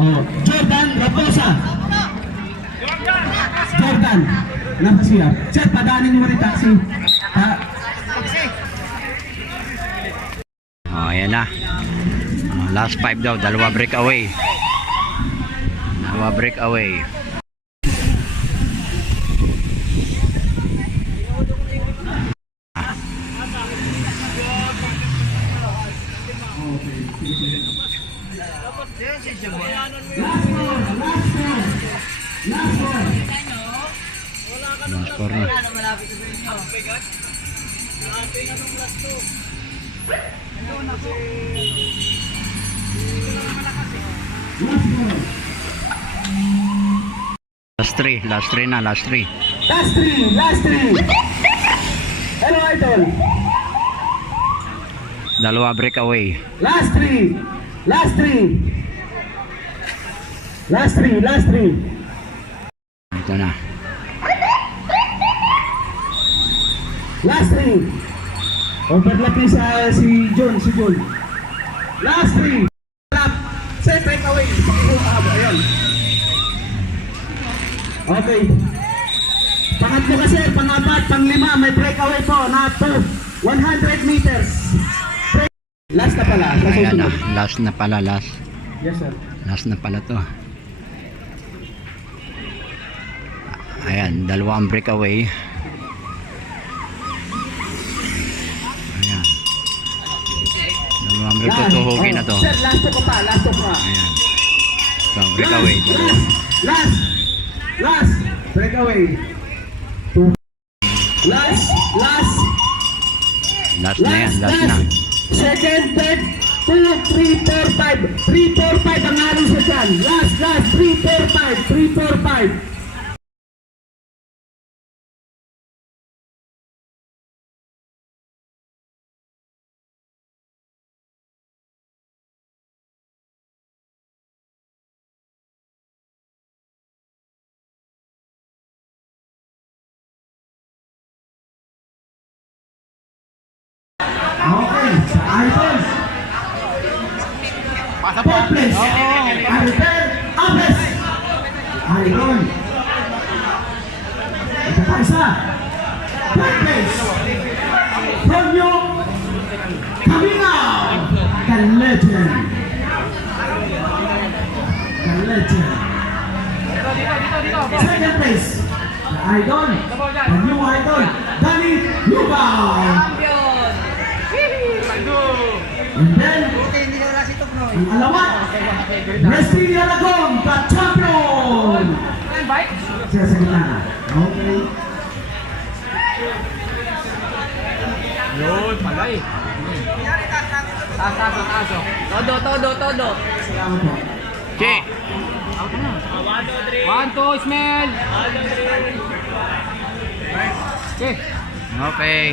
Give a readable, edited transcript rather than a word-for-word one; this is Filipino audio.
Oh, Jordan Raposa. Jordan, nasa siya. Sir, padaanin mo rin taxi. Oh, ayan na. Last 5 daw, dalawa breakaway. Dalawa breakaway. Last four na. Last 3 na, last 3. Last three. Hello, Idol. Dalawa breakaway. Last three. Ito na. Last three. Overlap niya si John. Last three. Lap. Say break away. Ayan. Okay. Pangatlo kasi, pangapat, panglima, may breakaway po na 100 meters. Last na pala. Ayan na, last na pala, last. Yes, sir. Last na pala to. Ayan, dalawang breakaway. Ayan. Dalawang breakaway, tuhugin na to. Sir, last to pa. Ayan. So, breakaway. Last. Breakaway. Last. Last na yan, last na. Second, third, 2, 3, 4, 5. 3, 4, 5 ang alis sa dyan. Last, 3, 4, 5. Okay, sa Ipons. Fourth place. Ariel Apes. Iron. Ito pa isa. Third place. Tonyo Camino. The legend. Second place. The Idol. The new Idol. Danny Lubao. And then, ang alamat, Wrestling Aragon, the champion! Siya sa gitna. Okay. Yun, pala eh. Taas. Todo. Salamat po. Okay. 1, 2, smell. Okay. Okay.